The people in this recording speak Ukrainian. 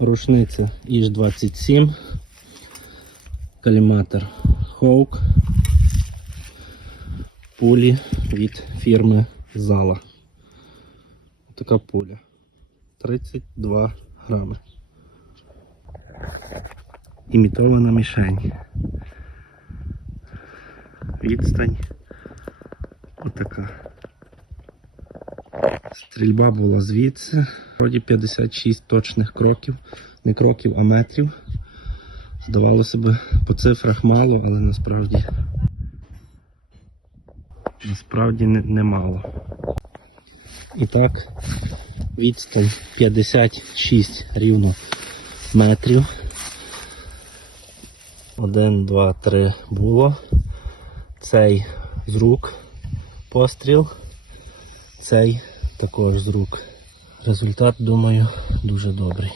Рушниця Іж 27. Каліматор Hawk. Пулі від фірми Зала. Така пуля. 32 грами. Імітована мішень. Відстань. Отака. Стрільба була звідси. Вроді 56 точних кроків. Не кроків, а метрів. Здавалося б, по цифрах мало, але насправді. Насправді не- немало. І так, відстань 56 рівно метрів. Один, два, три було. Цей з рук постріл. Цей також з рук. Результат, думаю, дуже добрий.